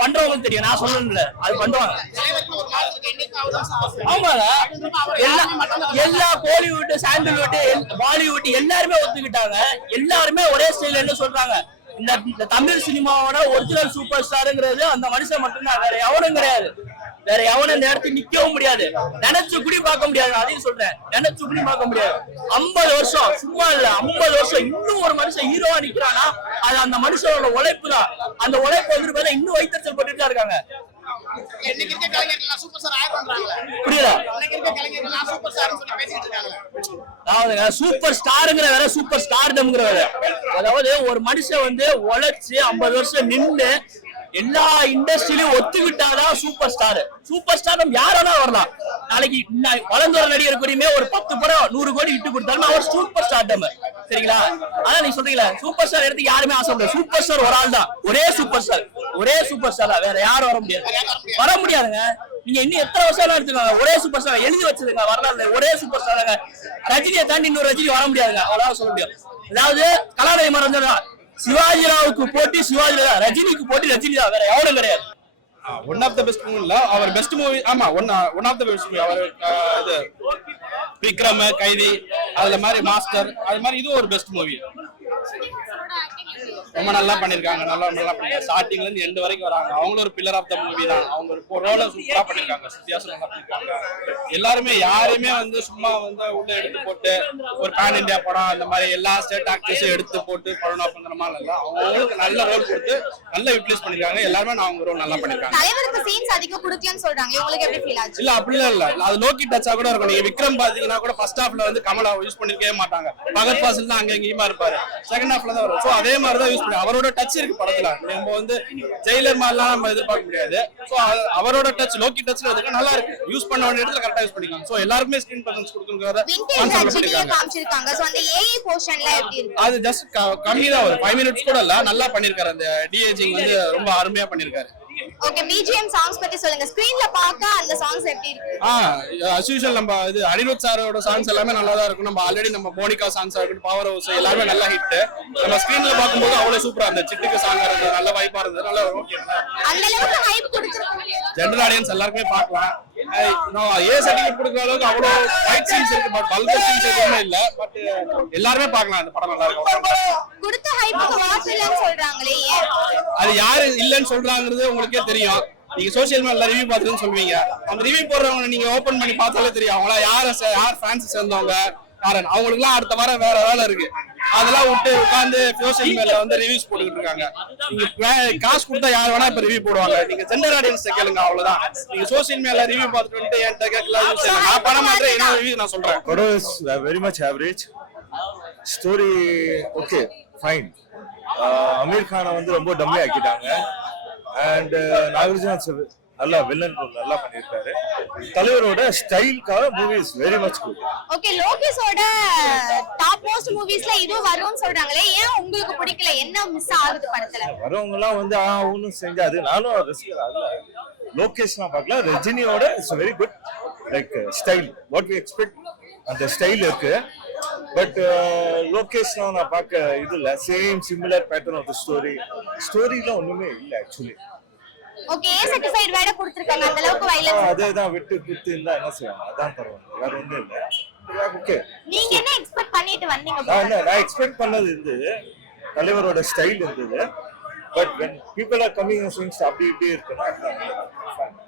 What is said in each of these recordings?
பண்றவங்களுக்கு தெரியும், நான் சொல்லணும்ல, அது பண்ணுவாங்க. ஆமாங்க, எல்லா கோலிவுட், சாண்டில்வுட், பாலிவுட் எல்லாருமே ஒத்துக்கிட்டாங்க. எல்லாருமே ஒரே ஸ்டைல் என்ன சொல்றாங்க, இந்த தமிழ் சினிமாவோட ஒரிஜினல் சூப்பர் ஸ்டாருங்கிறது அந்த மனுஷன் மட்டும்தான், வேற எவனும் கிடையாது. வேற எவனும் இந்த இடத்துக்கு நிக்கவும் முடியாது, நினைச்சு குடி பார்க்க முடியாது. அதையும் சொல்றேன், நினைச்சு குடி பார்க்க முடியாது. 50 வருஷம் சும்மா இல்ல, 50 வருஷம் இன்னும் ஒரு மனுஷன் ஹீரோவா நிக்கிறானா, அது அந்த மனுஷனோட உழைப்பு தான். அந்த உழைப்பு வந்து இன்னும் வைத்தறிச்சல் போட்டுட்டு தான் இருக்காங்க. சூப்பர் ஸ்டாருங்கிற வேற, சூப்பர் ஸ்டார்டம்ங்கிற வேற. அதாவது ஒரு மனுஷன் வந்து உழைச்சு 50 வருஷம் நின்று எல்லா இண்டஸ்ட்ரியிலும் ஒத்துக்கிட்டாதான் சூப்பர் ஸ்டார். சூப்பர் ஸ்டார் யாரானா வரலாம். நாளைக்கு வளர்ந்து வர நடிகர் கூடயுமே ஒரு 10 படம் 100 கோடி இட்டு கொடுத்தாலும் அவர் சூப்பர் ஸ்டார்டம். சரிங்களா? அதான் நீங்க சொல்றீங்களா, சூப்பர் ஸ்டார் எடுத்து யாருமே ஆசைப்பட. சூப்பர் ஸ்டார் ஒரு ஆள் தான், ஒரே சூப்பர் ஸ்டார், ஒரே சூப்பர் ஸ்டார், வேற யாரும் வர முடியாது, வர முடியாதுங்க. நீங்க இன்னும் எத்தனை வருஷம் எடுத்துக்கோங்க, ஒரே சூப்பர் ஸ்டார் எழுதி வச்சதுங்க, வரலாறு ஒரே சூப்பர் ஸ்டாருங்க. ரஜினியை தாண்டி இன்னொரு ரஜினி வர முடியாதுங்க, அவ்வளவு சொல்ல முடியும். அதாவது கலாநிதி மறந்துடா, சிவாஜி ராவுக்கு போட்டி சிவாஜி தான், ரஜினிக்கு போட்டி ரஜினி தான், வேற எவனும் கிடையாது. One of the best movie இல்ல, அவர் பெஸ்ட் மூவி. ஆமா, one of the best movie. அவர் இது விக்ரம், கைதி, அதுல மாதிரி மாஸ்டர், அது மாதிரி இது ஒரு பெஸ்ட் மூவி. ரொம்ப நல்லா பண்ணிருக்காங்க, நல்லா பண்ணிருக்காங்க. ஸ்டார்டிங்ல இருந்து எண்ட் வரைக்கும் வராங்க. அவங்களும் ஒரு பில்லர் ஆஃப் த மூவி தான். அவங்க ஒரு ரோல சூப்பரா பண்ணிருக்காங்க, வித்தியாசம் நல்லா பண்ணிருக்காங்க. எல்லாருமே யாருமே வந்து சும்மா வந்து உள்ள எடுத்து போட்டு ஒரு பேன் இந்தியா படம் அந்த மாதிரி எல்லா ஸ்டேட் ஆக்டர்ஸும் எடுத்து போட்டு படம் பண்ற மாதிரி இல்ல. அவங்களுக்கு நல்ல ரோல் கொடுத்து நல்லா யூட்டிலைஸ் பண்ணிருக்காங்க. எல்லாருமே அவங்க ரோல் நல்லா பண்ணிருக்காங்க. தலைவருக்கு சீன்ஸ் அதிகம் கொடுக்கலன்னு சொல்றாங்க, உங்களுக்கு எப்படி ஃபீல் ஆச்சு? இல்ல அப்படிலாம் இல்ல, அது லோக்கி டச்சா கூட இருக்கும். நீங்க விக்ரம் பாத்தீங்கன்னா கூட ஃபர்ஸ்ட் ஹாஃப்ல வந்து கமலா யூஸ் பண்ணிருக்கவே மாட்டாங்க. பகத் ஃபாசில் தான் அங்க இங்கேயுமா இருப்பாரு, செகண்ட் ஹாஃப்ல தான் வரும். சோ அதே மாதிரி தான் யூஸ் பண்ணி அவரோட டச் இருக்கு படத்துல. நம்ம வந்து ஜெயிலர் மாதிரிலாம் நம்ம எதிர்பார்க்க முடியாது. சோ அவரோட டச், லோக்கி டச்ல இருக்கு, நல்லா இருக்கு. யூஸ் பண்ண வேண்டிய இடத்துல கரெக்டா யூஸ் பண்ணிக்கலாம். சோ எல்லாருக்குமே ஸ்கிரீன் பிரசன்ஸ் கொடுக்கறத காமிச்சிருக்காங்க. சோ அந்த ஏஐ போர்ஷன்ல எப்படி இருக்கு? அது ஜஸ்ட் கம்மி தான், ஒரு 5 மினிட்ஸ் கூட இல்ல, நல்லா பண்ணிருக்காரு. அந்த டிஏஜிங் வந்து ரொம்ப அருமையா பண்ணிருக்காரு. ஓகே, பிஜிஎம் சாங்ஸ் பத்தி சொல்லுங்க. ஸ்கிரீன்ல பார்க்க அந்த சாங்ஸ் எப்படி இருக்கு? as usual நம்ம இது அனிருத் சாரோட சாங்ஸ் எல்லாமே நல்லா தான் இருக்கும். நம்ம ஆல்ரெடி நம்ம மோனிகா சாங்ஸ் ஆகட்டும், பவர் ஹவுஸ் எல்லாமே நல்லா ஹிட். நம்ம ஸ்கிரீன்ல பாக்கும்போது அவ்வளவு சூப்பரா இருந்தது. சிட்டுக்கு சாங் இருந்தது, நல்ல வைப்பா இருந்தது, நல்லா ஓகே. அந்த அளவுக்கு ஹைப் கொடுத்திருக்காங்க. ஜெனரல் ஆடியன்ஸ் எல்லாருமே பார்க்கலாம். நான் ஏ சர்டிபிகேட் கொடுக்குற அளவுக்கு அவ்வளவு ஃபைட் சீன்ஸ் இருக்கு, பட் வல்கர் சீன்ஸ் எதுவுமே இல்ல. பட் எல்லாருமே பார்க்கலாம், அந்த படம் நல்லா இருக்கும். கொடுத்த ஹைப்புக்கு வாட்ச் இல்லன்னு சொல்றாங்களே, அது யாரு இல்லன்னு சொல்றாங்கிறது உங்களுக்கே தெரியும். நீங்க சோசியல் மீடியால ரிவ்யூ பார்த்துன்னு சொல்வீங்க. அந்த ரிவ்யூ போடுறவங்க நீங்க ஓபன் பண்ணி பார்த்தாலே தெரியும் அவங்கள யார் ஃபேன்ஸ் சேர்ந்தவங்க, அவங்களுக்கு எல்லாம் அடுத்த வாரம் வேற வேலை இருக்கு. அதெல்லாம் விட்டு உட்கார்ந்து சோசியல் மீடியால வந்து ரிவ்யூஸ் போட்டுக்கிட்டு இருக்காங்க. நீங்க காசு கொடுத்தா யார் வேணா இப்ப ரிவ்யூ போடுவாங்க. நீங்க ஜெண்டர் ஆடியன்ஸ் கேளுங்க, அவ்வளவுதான். நீங்க சோசியல் மீடியால ரிவ்யூ பார்த்துட்டு வந்து என்கிட்ட கேட்கலாம். நான் படம் மாத்திரம் என்ன ரிவ்யூ நான் சொல்றேன். படம் is very much average. Story okay fine. Aamir கானை வந்து ரொம்ப டம்மி ஆக்கிட்டாங்க. அண்ட் நாகார்ஜுனா நல்லா வில்லன் ரோல் நல்லா பண்ணிருக்காரு. தலைவரோட ஸ்டைல்காக movie is very much good. Okay, லோகேஷோட டாப் மோஸ்ட் மூவிஸ்ல இது வரும்னு சொல்றாங்களே, ஏன் உங்களுக்கு பிடிக்கல? என்ன மிஸ் ஆகுது படத்துல? வரவங்க எல்லாம் வந்து ஒன்னும் செஞ்சாது, நானும் ரசிக்கிறேன். அதுல லோகேஷ்லாம் பார்க்கல, ரஜினியோட it's very good. Like style what we expect, அந்த ஸ்டைல் இருக்கு. பட் லோகேஷ்லாம் நான் பார்க்க இது இல்லை. Same similar pattern of the ஸ்டோரிலாம் ஒண்ணுமே இல்லை ஆக்சுவலி. ஓகே, ஏ சர்டிஃபைட் வேற கொடுத்திருக்காங்க. அந்த அளவுக்கு வயலன்ஸ் அதேதான் விட்டு குத்து இருந்தா என்ன செய்வாங்க, அதான் தருவாங்க, வேற ஒண்ணும் இல்ல. ஓகே, நீங்க என்ன எக்ஸ்பெக்ட் பண்ணிட்டு வந்தீங்க? நான் எக்ஸ்பெக்ட் பண்ணது இருந்தது, தலைவரோட ஸ்டைல் இருந்தது. But when people are coming and saying அப்படி இப்படி இருக்குன்னா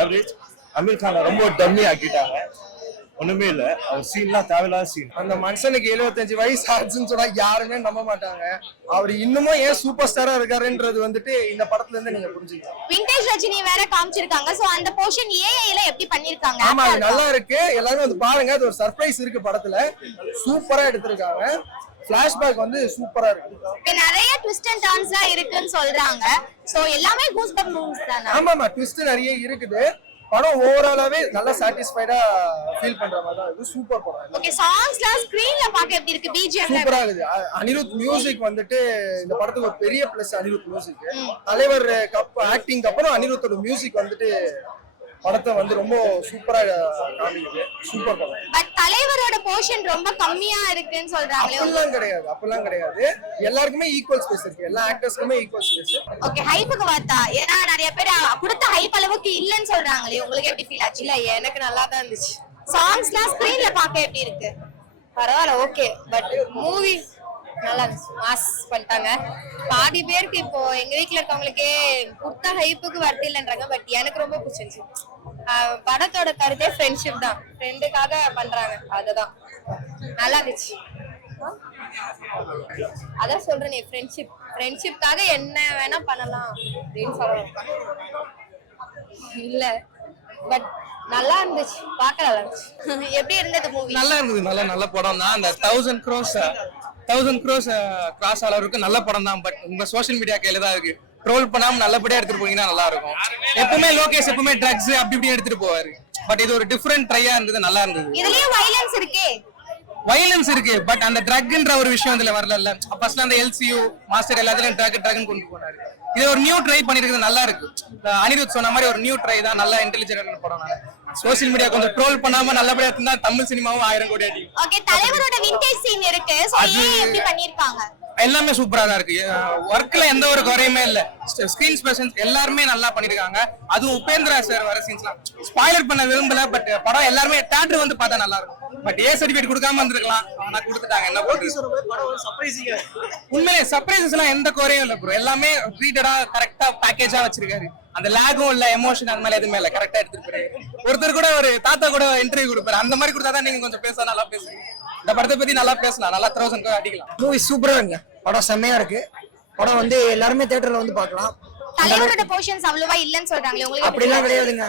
ஆவரேஜ். அமீர் கானை ரொம்ப டம்மி ஆக்கிட்டாங்க, ஒண்ணுமே இல்ல. அவர் சீன்லாம் தேவையில்லாத சீன். அந்த மனுஷனுக்கு 75 வயசு ஆச்சுன்னு சொன்னா யாருமே நம்ப மாட்டாங்க. அவர் இன்னமும் ஏன் சூப்பர் ஸ்டாரா இருக்காருன்றது வந்துட்டு இந்த படத்துல இருந்து நீங்க புரிஞ்சுக்கலாம். விண்டேஜ் ரஜினி வேற காமிச்சிருக்காங்க. சோ அந்த போர்ஷன் ஏஐல எப்படி பண்ணிருக்காங்க? ஆமா, அது நல்லா இருக்கு. எல்லாரும் வந்து பாருங்க, அது ஒரு சர்ப்ரைஸ் இருக்கு படத்துல. சூப்பரா எடுத்திருக்காங்க. ஃபிளாஷ்பேக் வந்து சூப்பரா இருக்கு. நிறைய ட்விஸ்ட் அண்ட் டர்ன்ஸ்லாம் இருக்குன்னு சொல்றாங்க. சோ எல்லாமே கூஸ்பம்ப் மூவிஸ் தானா? ஆமாமா, ட்விஸ்ட் நிறைய இருக்குது. படம் ஓவராலாவே நல்லா சாட்டிஸ்ஃபைடா ஃபீல் பண்ற மாதிரி தான் இருக்கு. சூப்பர் படம். ஓகே, சாங்ஸ்லாம் ஸ்கிரீன்ல பாக்க எப்படி இருக்கு? பிஜிஎம் சூப்பரா இருக்குது. அனிருத் மியூசிக் வந்துட்டு இந்த படத்துக்கு ஒரு பெரிய பிளஸ். அனிருத் மியூசிக் தலைவர் கப் ஆக்டிங் அப்புறம் அனிருத்தோட மியூசிக் வந்துட்டு படத்தை வந்து ரொம்ப சூப்பரா காமிக்குது. சூப்பர் படம். பட் தலைவரோட போர்ஷன் ரொம்ப கம்மியா இருக்குன்னு சொல்றாங்களே. அப்படிலாம் கிடையாது. எல்லாருக்குமே ஈக்குவல் ஸ்பேஸ் இருக்கு. எல்லா ஆக்டர்ஸ்க்குமே ஈக்குவல் ஸ்பேஸ். ஓகே, ஹைப்புக்கு பார்த்தா ஏன்னா நிறைய பேர் கொடுத்த ஹைப் அளவுக்கு இல்லன்னு சொல்றாங்களே, உங்களுக்கு எப்படி ஃபீல் ஆச்சு? இல்ல எனக்கு நல்லா தான் இருந்துச்சு. சாங்ஸ்லாம் ஸ்கிரீன்ல பார்க்க எப்படி இருக்கு? பரவாயில்ல, ஓகே. பட் மூவி நல்லா மாஸ் பண்ணிட்டாங்க. பாதி பேருக்கு இப்போ எங்க வீட்டுல இருக்கவங்களுக்கே கொடுத்த ஹைப்புக்கு வர்த்தி இல்லைன்றாங்க. பட் எனக்கு ரொம்ப பிடிச்சிருந்துச்சு. படத்தோட கருத்தே ஃப்ரெண்ட்ஷிப் தான். ஃப்ரெண்டுக்காக பண்றாங்க, அதுதான் நல்லா இருந்துச்சு. அதான் சொல்றேனே, ஃப்ரெண்ட்ஷிப்காக என்ன வேணா பண்ணலாம் அப்படின்னு சொல்லலாம். இல்ல பட் நல்லா இருந்துச்சு, பார்க்க நல்லா இருந்துச்சு. எப்படி இருந்தது மூவி? நல்லா இருந்தது. நல்ல படம் தான். அந்த 1000 crores கிராஸ் அளவுக்கு நல்ல படம் தான். பட் உங்க சோஷியல் மீடியா கையில தான் இருக்கு. ட்ரோல் பண்ணாம நல்லபடியா எடுத்துட்டு போனீங்கன்னா நல்லா இருக்கும். எப்பவுமே லோகேஷ் எப்பவுமே ட்ரக்ஸ் அப்படி இப்படி எடுத்துட்டு போவாரு. பட் இது ஒரு டிஃபரெண்ட் ட்ரையா இருந்தது, நல்லா இருந்தது. இதுலயும் வயலன்ஸ் இருக்கே. வயலன்ஸ் இருக்கு, பட் அந்த ட்ரக்ன்ற ஒரு விஷயம் இதுல வரல. ஃபர்ஸ்ட்ல அந்த LCU மாஸ்டர் எல்லாத்துலயும் ட்ரக்னு கொண்டு போனாரு. இது ஒரு நியூ ட்ரை பண்ணிருக்கிறது நல்லா இருக்கு. அனிருத் சொன்ன மாதிரி ஒரு நியூ ட்ரை தான். நல்லா இன்டெலிஜென்ட் படம். சோசியல் மீடியா கொஞ்சம் ட்ரோல் பண்ணாம நல்லபடியா இருந்தா தமிழ் சினிமாவும் 1000 கோடி அடி. ஓகே, தலைவரோட விண்டேஜ் சீன் இருக்கு. சோ எப்படி பண்ணிருக்காங்க? எல்லாமே சூப்பரா தான் இருக்கு. ஒர்க்ல எந்த ஒரு குறையுமே இல்ல. ஸ்கிரீன் ஸ்பெஷன்ஸ் எல்லாருமே நல்லா பண்ணிருக்காங்க. அதுவும் உபேந்திரா சார் வர சீன்ஸ்லாம் ஸ்பாயிலர் பண்ண விரும்பல. பட் படம் எல்லாருமே தியேட்டர் வந்து பார்த்தா நல்லா இருக்கும். பட் ஏ சர்டிபிகேட் கொடுக்காம இருந்திருக்கலாம், ஆனா கொடுத்துட்டாங்க. என்ன உண்மையிலே சர்ப்ரைசஸ் எல்லாம் எந்த குறையும் இல்ல ப்ரோ. எல்லாமே ட்ரீட்டடா கரெக்டா பேக்கேஜா வச்சிருக்காரு. அந்த லேகும் இல்ல, எமோஷன் அந்த மாதிரி எதுவுமே இல்ல, கரெக்டா எடுத்துட்டு. ஒருத்தர் கூட ஒரு தாத்தா கூட இன்டர்வியூ கொடுப்பாரு. அந்த மாதிரி கொடுத்தாதான் நீங்க கொஞ்சம் பேச நல்லா பேசுவீங்க. இந்த படத்தை பத்தி நல்லா பேசலாம். நல்லா 1000 அடிக்கலாம். மூவி சூப்பரா இருக்கு. படம் செம்மையா இருக்கு. படம் வந்து எல்லாருமே தியேட்டர்ல வந்து பார்க்கலாம். தலைவரோட போர்ஷன்ஸ் அவ்வளவா இல்லன்னு சொல்றாங்களே, உங்களுக்கு அப்படிலாம் கிடையாதுங்க.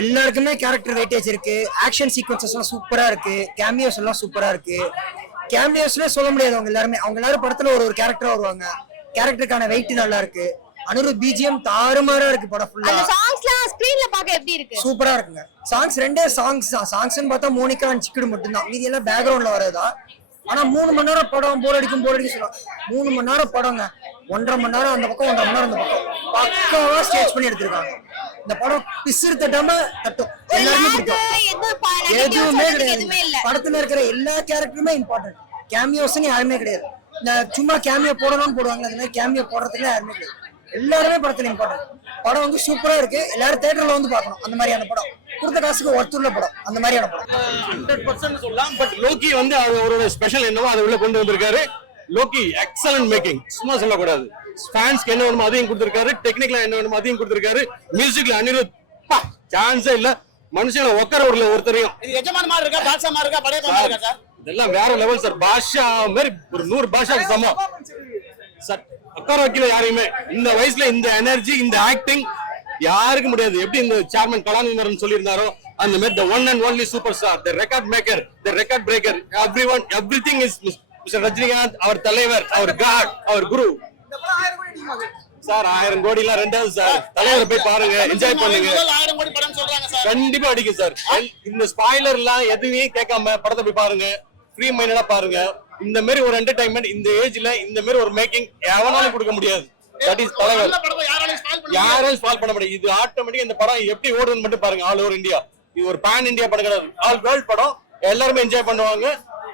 எல்லாருக்குமே கேரக்டர் வெயிட்டேஜ் இருக்கு. ஆக்ஷன் சீக்வன்சஸ் எல்லாம் சூப்பரா இருக்கு. கேமியோஸ் எல்லாம் சூப்பரா இருக்கு. கேமியோஸ்ல சொல்ல முடியாது. அவங்க எல்லாரும் படத்துல ஒரு கேரக்டரா வருவாங்க. கேரக்டருக்கான வெயிட் நல்லா இருக்கு. அனிருத் பிஜிஎம் தாறுமாறா இருக்கு. படம் ஃபுல்லா அந்த சாங்ஸ்லாம் ஸ்கிரீன்ல பார்க்க எப்படி இருக்கு? சூப்பரா இருக்குங்க. ரெண்டே சாங்ஸ்னு பார்த்தா மோனிகா அண்ட் சிக்குடு மட்டும்தான். மீதி எல்லாம் பேக்ரவுண்ட்ல வரதா. ஆனா 3 மணி நேரம் படம் போர் அடிக்கும் சொல்லலாம். 3 மணி நேரம் படங்க. 1.5 மணி நேரம் அந்த பக்கம், 1.5 மணி நேரம் அந்த பக்கம். பக்காவா ஸ்டேஜ் பண்ணி எடுத்திருக்காங்க. இந்த படம் பிசுறு தட்டாம தட்டும். எல்லாருமே பிடிக்கும். எதுவுமே கிடையாது. படத்துல இருக்கிற எல்லா கேரக்டருமே இம்பார்ட்டன்ட். கேமியோஸ்ன்னு யாருமே கிடையாது. இந்த சும்மா கேமியோ போடணும்னு போடுவாங்க. அந்த மாதிரி கேமியோ போடுறதுக்கு யாருமே கிடையாது. எல்லாருமே படத்துல இம்பார்ட்டன்ட். படம் வந்து சூப்பரா இருக்கு. எல்லாரும் தியேட்டர்ல வந்து பார்க்கணும். அந்த மாதிரியான படம். கொடுத்த காசுக்கு ஒர்த்துள்ள படம். அந்த மாதிரியான படம் 100% சொல்லலாம். பட் லோக்கி வந்து அவரோட ஸ்பெஷல் என்னவோ அதை உள்ள கொண்டு வந்திருக்காரு. லோக்கி எக்ஸலன்ட் மேக்கிங், சும்மா சொல்லக்கூடாது. ஃபேன்ஸ்க்கு என்ன வேணுமோ அதையும் கொடுத்திருக்காரு. டெக்னிக்கலா என்ன வேணுமோ அதையும் கொடுத்திருக்காரு. மியூசிக்ல அனிருத் சான்ஸே இல்ல. மனுஷங்களை உட்கார ஒருத்தரையும் இது எஜமான மாதிரி இருக்கா, பாட்ஷா மாதிரி இருக்கா, படையப்பா மாதிரி இருக்கா சார்? இதெல்லாம் வேற லெவல் சார். பாஷா மாதிரி ஒரு 100 பாஷாக்கு சமம் சார். உட்கார வைக்கல யாரையுமே. இந்த வயசுல இந்த எனர்ஜி, இந்த ஆக்டிங் யாருக்கு முடியாது. எப்படி இந்த சேர்மன் கலாநிதிமாறன் சொல்லியிருந்தாரோ அந்த மாதிரி the one and only superstar, the record maker, the record breaker, everything is Mr. Rajinikanth, அவர் தலைவர், அவர் காட், அவர் குரு சார். 1000 கோடி எல்லாம் ரெண்டாவது சார். தலைவரை போய் பாருங்க, என்ஜாய் பண்ணுங்க. 1000 கோடி படம் சொல்றாங்க சார். கண்டிப்பா அடிக்கும் சார். இந்த ஸ்பாயிலர் எல்லாம் எதுவுமே கேட்காம படத்தை போய் பாருங்க. ஃப்ரீ மைண்டடா பாருங்க. இந்த மாதிரி ஒரு என்டர்டைன்மெண்ட் இந்த ஏஜ்ல இந்த மாதிரி ஒரு மேக்கிங் எவனாலும் கொடுக்க முடியாது. தட் இஸ் தலைவர். யாராலும் ஸ்பாயில் பண்ண முடியாது. இது ஆட்டோமேட்டிக்கா இந்த படம் எப்படி ஓடுதுன்னு மட்டும் பாருங்க. All over India. இது ஒரு பேன் இந்தியா படம் கிடையாது. ஆல் வேர்ல்ட் படம். எல்லாருமே என்ஜாய் பண்ணுவாங்க.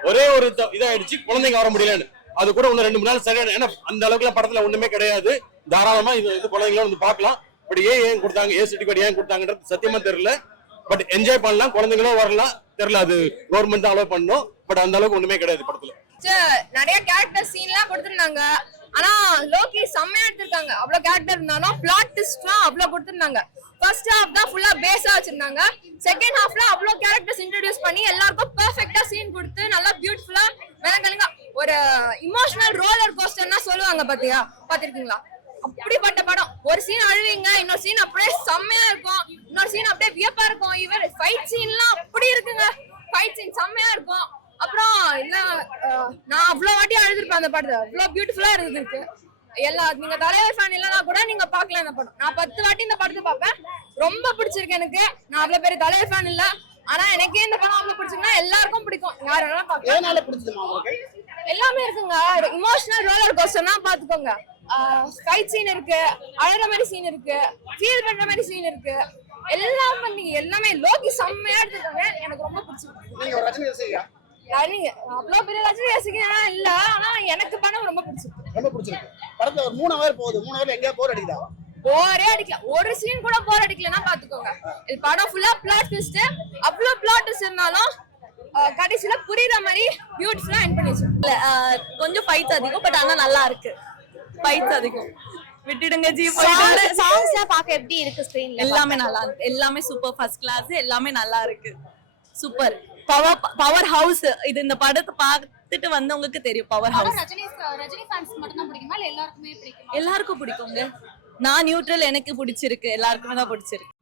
ஒரே ஒரு இதாயிடுச்சு, குழந்தைங்க வர முடியலன்னு. அது கூட இன்னும் 2 3 நாள் சரியான. ஏன்னா அந்த அளவுக்கு படத்துல ஒண்ணுமே கிடையாது. தாராளமா இது குழந்தைங்களும் வந்து பார்க்கலாம். பட் ஏன் கொடுத்தாங்க, ஏ சர்டிபிகேட் ஏன் கொடுத்தாங்கன்றது சத்தியமா தெரியல. பட் என்ஜாய் பண்ணலாம், குழந்தைங்களும் வரலாம். தெரியல, அது கவர்மெண்ட் தான் அலோவ் பண்ணும். பட் அந்த அளவுக்கு ஒண்ணுமே கிடையாது படத்துல. நிறைய கேரக்டர் சீன்லாம் கொடுத்திருந்தாங்க. ஆனா லோகி செம்மையா எடுத்திருக்காங்க. அவ்வளவு கேரக்டர் இருந்தாலும் பிளாட் ட்விஸ்ட்லாம் அவ்வளவு கொடுத்திருந்தாங்க. ஃபர்ஸ்ட் ஹாஃப் தான் ஃபுல்லா பேஸா வச்சிருந்தாங்க. செகண்ட் ஹாஃப்ல அவ்வளவு கேரக்டர்ஸ் இன்ட்ரோடியூஸ் பண்ணி எல்லாருக்கும் பெர்ஃபெக்ட்டா சீன் கொடுத்து நல்லா பியூட்டிஃபுல்லா மெலங்கலிங்கா ஒரு இமோஷனல் ரோலர் கோஸ்டர்னா சொல்லுவாங்க. பாத்திருக்கீங்களா? அப்படிப்பட்ட படம். ஒரு சீன் அழுவீங்க, இன்னொரு சீன் அப்படியே செம்மையா இருக்கும், இன்னொரு சீன் அப்படியே வியப்பா இருக்கும். இவர் ஃபைட் சீன்லாம் அப்படி இருக்குங்க. ஃபைட் சீன் செம்மையா இருக்கும். அப்புறம் இல்ல நான் அவ்வளவு வாட்டி அழுதுருப்பேன் அந்த படத்தை. அவ்வளவு பியூட்டிஃபுல்லா இருக்கு. நீங்க தலைவர் ஃபேன் இல்லனா கூட நீங்க பாக்கலாம் இந்த படம். நான் 10 வாட்டி இந்த படத்தை பார்ப்பேன். ரொம்ப பிடிச்சிருக்கு எனக்கு. நான் அவ்வளவு பெரிய தலைவர் ஃபேன் இல்ல, ஆனா எனக்கே இந்த படம் அவ்வளவு பிடிச்சிருக்குன்னா எல்லாருக்கும் பிடிக்கும். யார் வேணாலும் பார்க்கலாம். எதனால பிடிச்சதுமா உங்களுக்கு? எல்லாமே இருக்குங்க. இமோஷனல் ரோலர் கோஸ்டர்னா பாத்துக்கோங்க. ஃபைட் சீன் இருக்கு, அழற மாதிரி சீன் இருக்கு, ஃபீல் பண்ற மாதிரி சீன் இருக்கு. எல்லாம் பண்ணீங்க எல்லாமே லோகி செம்மையா எடுத்துருக்காங்க. எனக்கு ரொம்ப பிடிச்சிருக்கு. நீங்க ஒரு ரஜினி ரசிகா? ரஜினி அவ்வளவு பெரிய ரஜினி ரசிகனா இல்ல, ஆனா எனக்கு படம் ரொம்ப பிடிச்சிருக்கு. ரொம்ப பிடிச்சிருக்கு. படத்துல ஒரு 3 ஹவர் போகுது. 3 ஹவர்ல எங்கேயா போர் அடிக்குதா? போரே அடிக்கல. ஒரு சீன் கூட போர் அடிக்கலன்னா பாத்துக்கோங்க. இது படம் ஃபுல்லா பிளாட் ட்விஸ்ட். அவ்வளவு பிளாட் ட்விஸ்ட் இருந்தாலும் கடைசியில புரியுற மாதிரி பியூட்டிஃபுல்லா எண்ட் பண்ணி வச்சிருக்காங்க. கொஞ்சம் ஃபைட்ஸ் அதிகம், பட் ஆனா நல்லா இருக்கு. ஃபைட்ஸ் அதிகம். விட்டுடுங்க ஜி. சாங்ஸ்லாம் பார்க்க எப்படி இருக்கு ஸ்கிரீன்ல? எல்லாமே நல்லா இருக்கு. எல்லாமே சூப்பர் ஃபர்ஸ்ட் கிளாஸ். எல்லாமே நல்லா இருக்கு. சூப்பர். Power house. இது இந்த படத்தை பார்த்துட்டு வந்தவங்களுக்கு தெரியும். Power house. ரஜினி ஃபேன்ஸ் மட்டும் தான் பிடிக்குமா இல்ல எல்லாருக்குமே பிடிக்குமா? எல்லாருக்கும் பிடிக்குங்க. நான் நியூட்ரல். எனக்கு பிடிச்சிருக்கு. எல்லாருக்குமே தான் பிடிச்சிருக்கு.